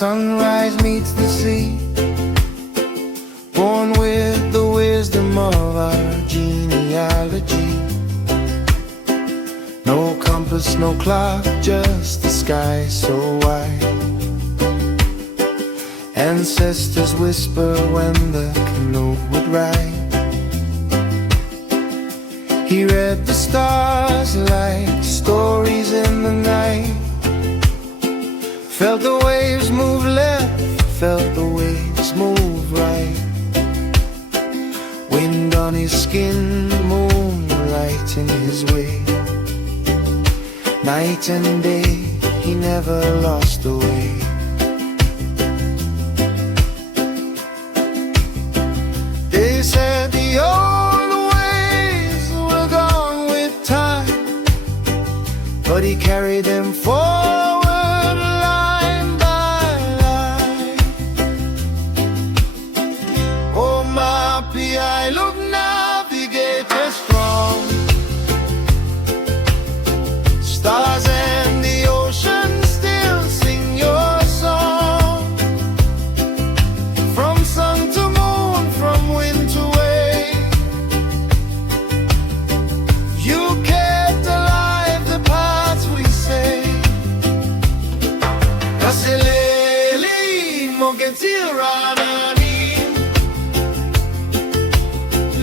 sunrise meets the sea, born with the wisdom of our genealogy. No compass, no clock, just the sky so wide. Ancestors whisper when the canoe would ride. He read the stars like stories in the night. Felt the waves move left, felt the waves move right. Wind on his skin, moonlight in his way. Night and day, he never lost the way. They said the old ways were gone with time, but he carried them forward line by line. Oh, Mau Piailug, navigator strong, stars and the ocean still sing your song. From sun to moon, from wind to wave, you kept alive the paths we say. Kasileli mogentirani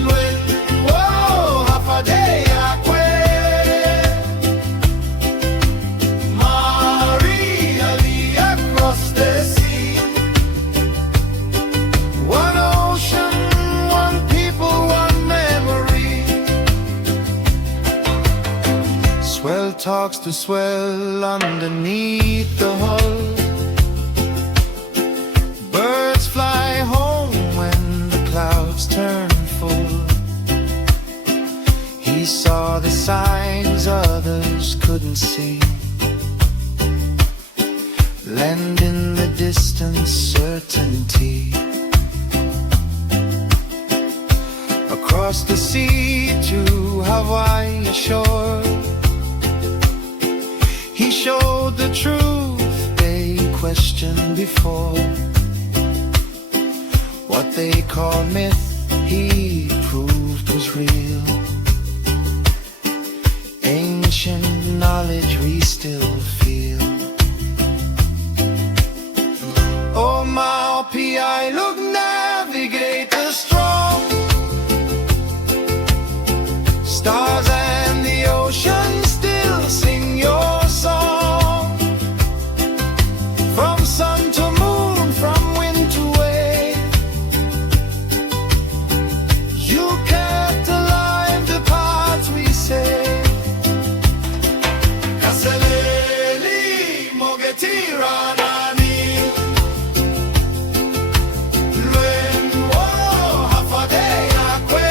lwen wo hapadea kwe. Swell talks to swell underneath the hull. Birds fly home when the clouds turn full. He saw the signs others couldn't see. Land in the distance, certainty. Across the sea to Hawaii shore, he showed the truth they questioned before. What they call myth, he proved was real. Ancient knowledge we still feel. Oh, Mau Piailug, navigator strong, stars and the ocean still sing your song. From sun to moon, from wind to wave, you kept alive the paths we say. Kaseleli mogetirani lwen wo hafadea kwe.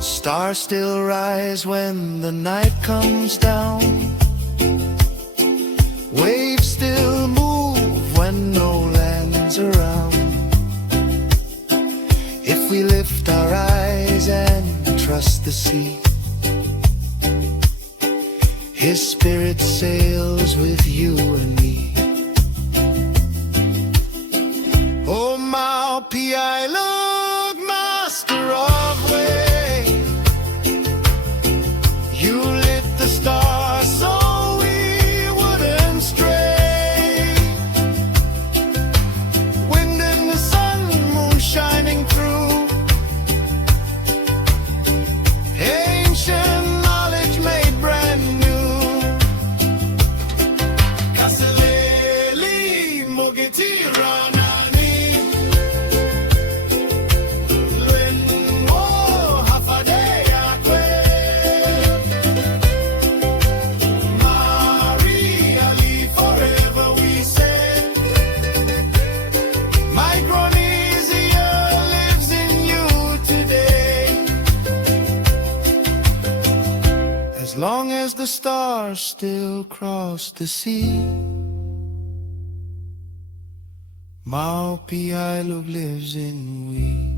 Stars still rise when the night comes down. Waves still move when no land's around. If we lift our eyes and trust the sea, his spirit sails with you and me. Oh, Mau Piailug, master of waves, you lit the stars so we wouldn't stray. Wind in the sun, moon shining through. Ancient knowledge made brand new. Kaseleli mogetirani lwen wo hafadea kwe. Forever we say, Micronesia lives in you today. As long as the stars still cross the sea. Mau Piailug lives in we.